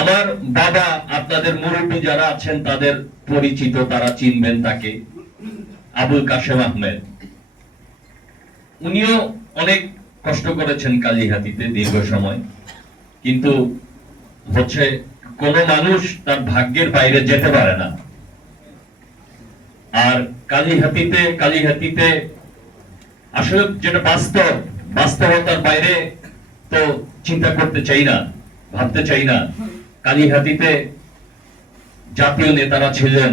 আমার বাবা, আপনাদের মুরব্বী যারা আছেন তাদের পরিচিত, তারা চিনবেন তাকে, আবুল কাশেম আহমেদ। উনিও অনেক কষ্ট করেছেন কালিহাতীতে দীর্ঘ সময়, কিন্তু হচ্ছে কোন মানুষ তার ভাগ্যের বাইরে যেতে পারে না। আর কালিহাতীতে আসলে যেটা বাস্তবতার বাইরে তো চিন্তা করতে চাই না, ভাবতে চাই না। কালিহাতীতে জাতীয় নেতারা ছিলেন,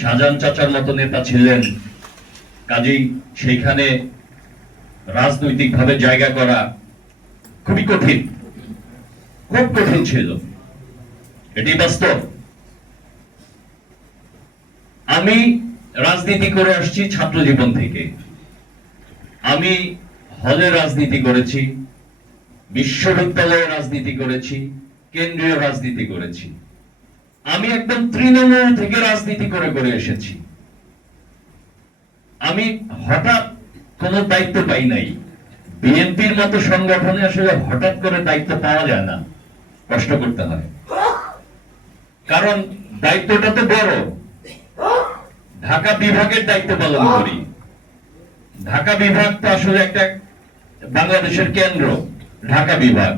শাহজাহান চাচার মতো নেতা ছিলেন, কাজেই সেইখানে রাজনৈতিক ভাবে জায়গা করা খুবই কঠিন, খুব কঠিন ছিল, এটি বাস্তব। আমি রাজনীতি করে আসছি ছাত্র জীবন থেকে। আমি হলে রাজনীতি করেছি, বিশ্ববিদ্যালয়ে রাজনীতি করেছি, কেন্দ্রীয় রাজনীতি করেছি। আমি একদম তৃণমূল থেকে রাজনীতি করে করে এসেছি। আমি হঠাৎ কোনো দায়িত্ব পাই নাই। বিএনপির মতো সংগঠনে আসলে হঠাৎ করে দায়িত্ব পাওয়া যায় না, কষ্ট করতে হয়। কারণ দায়িত্বটা তো বড়। ঢাকা বিভাগের দায়িত্ব পালন করি। ঢাকা বিভাগ তো আসলে একটা বাংলাদেশের কেন্দ্র, ঢাকা বিভাগ।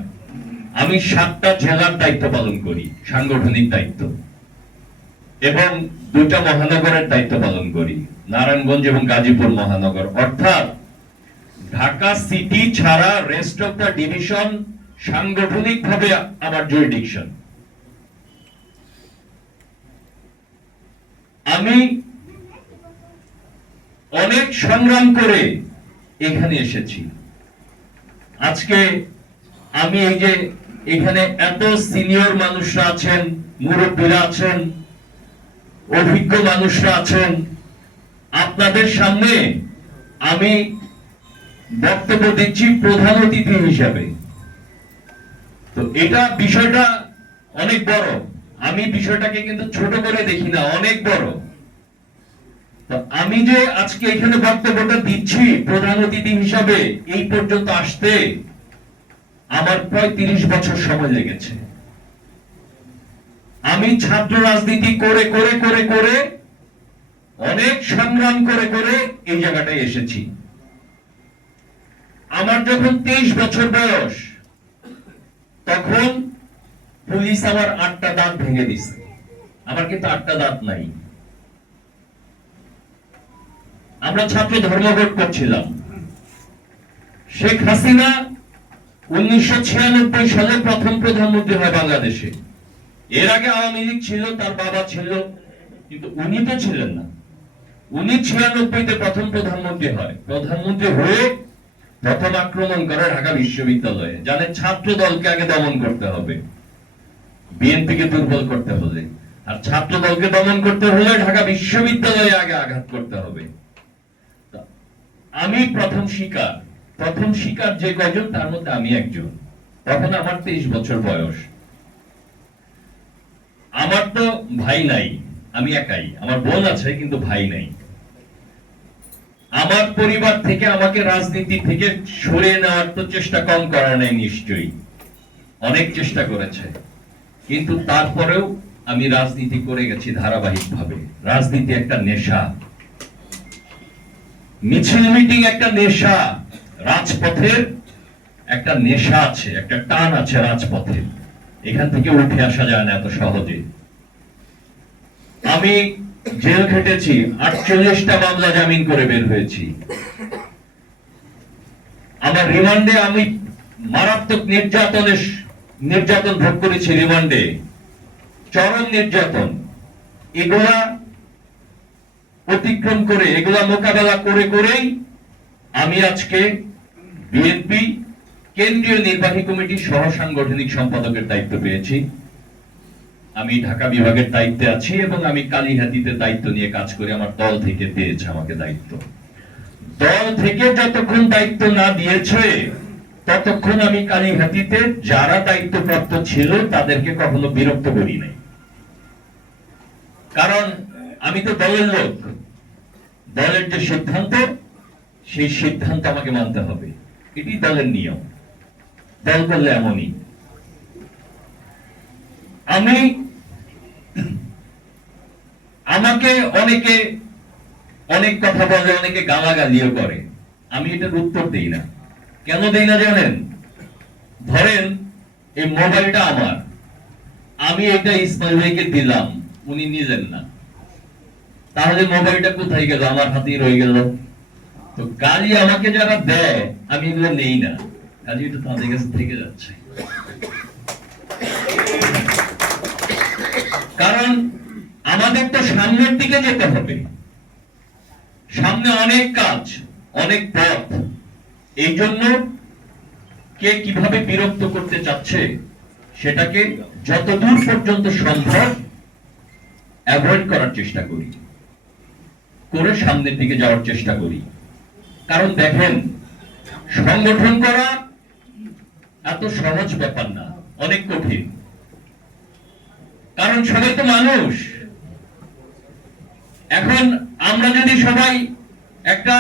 আমি 7টা জেলার দায়িত্ব পালন করি, সাংগঠনিক দায়িত্ব, এবং 2টা মহানগরের দায়িত্ব পালন করি, নারায়ণগঞ্জ এবং গাজীপুর মহানগর। অর্থাৎ ঢাকা সিটি ছাড়া রেস্ট অফ দ্য ডিভিশন সাংগঠনিক ভাবে আমার জুরিডিকশন। আমি অনেক সংগ্রাম করে এখানে এসেছি। আজকে আমি এই যে এখানে এত সিনিয়র মানুষরা আছেন, মুরব্বীরা আছেন, অভিজ্ঞ মানুষরা আছেন, আপনাদের সামনে আমি বক্তব্য দিচ্ছি প্রধান অতিথি হিসাবে। তো এটা বিষয়টা অনেক বড়। আমি বিষয়টাকে কিন্তু ছোট করে দেখি না, অনেক বড়। তো আমি যে আজকে এখানে বক্তব্যটা দিচ্ছি প্রধান অতিথি হিসাবে, এই পর্যন্ত আসতে আমার প্রায় 30 বছর সময় লেগেছে। আমি ছাত্র রাজনীতি করে করে করে করে অনেক সংগ্রাম করে করে এই জায়গাটায় এসেছি। আমার যখন 23 বছর বয়স, তখন পুলিশ আমার 8টা দাঁত ভেঙে দিছে। আমার কিন্তু 8টা দাঁত নাই। আমরা ছাত্র ধর্মঘট করছিলাম। শেখ হাসিনা 1996 সালে প্রথম প্রধানমন্ত্রী হয় বাংলাদেশে। এর আগে আওয়ামী লীগ ছিল, তার বাবা ছিল, কিন্তু উনি তো ছিলেন না। উনি 96-তে প্রথম প্রধানমন্ত্রী হয়। প্রধানমন্ত্রী হয়ে প্রথম আক্রমণ করে ঢাকা বিশ্ববিদ্যালয়ে। জানে ছাত্র দলকে আগে দমন করতে হবে, বিএনপিকে দুর্বল করতে হলে, আর ছাত্র দলকে দমন করতে হলে ঢাকা বিশ্ববিদ্যালয়ে আগে আঘাত করতে হবে। আমি প্রথম শিকার যে কয়জন, তার মধ্যে আমি একজন। তখন আমার 23 বছর বয়স। আমার তো ভাই নাই, আমি একাই। আমার বোন আছে কিন্তু ভাই নাই। আমার পরিবার থেকে আমাকে রাজনীতি থেকে সরিয়ে নেওয়ার তো চেষ্টা কম করা নাই, নিশ্চয়ই অনেক চেষ্টা করেছে, কিন্তু তারপরেও আমি রাজনীতি করে গেছি ধারাবাহিকভাবে। রাজনীতি একটা নেশা, মিছিল মিটিং একটা নেশা, রাজপথের একটা নেশা আছে, একটা টান আছে রাজপথে। এখান থেকে উঠে আসা যায় না এত সহজে। আমি জেল খেটেছি, 48টা মামলা জামিন করে বের হয়েছি। আমার রিমান্ডে আমি মারাত্মক নির্যাতন ভোগ করেছি। রিমান্ডে চরম নির্যাতন। এগুলা অতিক্রম করে, এগুলা মোকাবেলা করে করেই আমি আজকে বিএনপি কেন্দ্রীয় নির্বাহী কমিটির সহ সাংগঠনিক সম্পাদকের দায়িত্ব পেয়েছি। আমি ঢাকা বিভাগের দায়িত্বে আছি এবং আমি কালিহাতীতে দায়িত্ব নিয়ে কাজ করি। আমার দল থেকে দিয়েছে আমাকে দায়িত্ব। দল থেকে যতক্ষণ দায়িত্ব না দিয়েছে ততক্ষণ আমি কালিহাতীতে যারা দায়িত্বপ্রাপ্ত ছিল তাদেরকে কখনো বিরক্ত করি নাই। কারণ আমি তো দলের লোক। দলের যে সিদ্ধান্ত, সেই সিদ্ধান্ত আমাকে মানতে হবে, এটি দলের নিয়ম। দল করলে এমনই। আমি আমাকে অনেকে অনেক কথা বলে, অনেকে গালাগালিও করে, আমি এটার উত্তর দেই না। কেন দেই না জানেন? ধরেন এই মোবাইলটা আমার, আমি এটা ইসমাইল ভাইকে দিলাম, উনি নিলেন না, তাহলে মোবাইলটা কোথায় গেল? আমার হাতেই রয়ে গেল। তো গালি আমাকে যারা দেয় আমি এগুলো নেই না, কাজে এটা তাদের কাছে থেকে যাচ্ছে। কারণ আমাদের তো সামনের দিকে যেতে হবে, সামনে অনেক কাজ, অনেক পথ। এই জন্য কে কিভাবে বিরক্ত করতে চাচ্ছে সেটাকে যতদূর পর্যন্ত সম্ভব অ্যাভয়েড করার চেষ্টা করি, করে সামনের দিকে যাওয়ার চেষ্টা করি। কারণ দেখেন, সংগঠন করা এত সহজ ব্যাপার না, অনেক কঠিন। কারণ সবাই তো মানুষ। এখন আমরা যদি সবাই একটা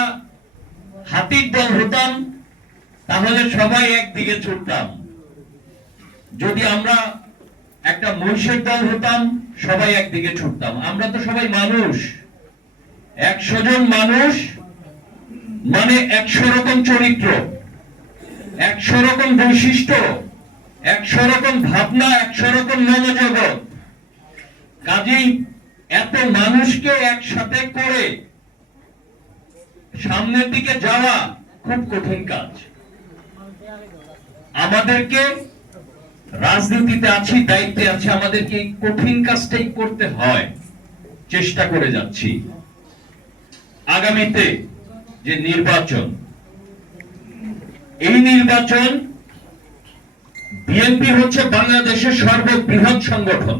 হাতির দল হতাম তাহলে সবাই একদিকে ছুটতাম। যদি আমরা একটা মহিষের দল হতাম সবাই একদিকে ছুটতাম। আমরা তো সবাই মানুষ। 100 জন মানুষ মানে 100 রকম চরিত্র, 100 রকম বৈশিষ্ট্য, 100 রকম ভাবনা, 100 রকম মনোজগৎ। কাজেই এত মানুষকে একসাথে করে সামনের দিকে যাওয়া খুব কঠিন কাজ। আমাদেরকে রাজনীতিতে আছি, দায়িত্বে আছি, আমাদেরকে এই কঠিন কাজটাই করতে হয়, চেষ্টা করে যাচ্ছি। আগামীতে যে নির্বাচন, এই নির্বাচন, বিএনপি হচ্ছে বাংলাদেশের সর্ববৃহৎ সংগঠন।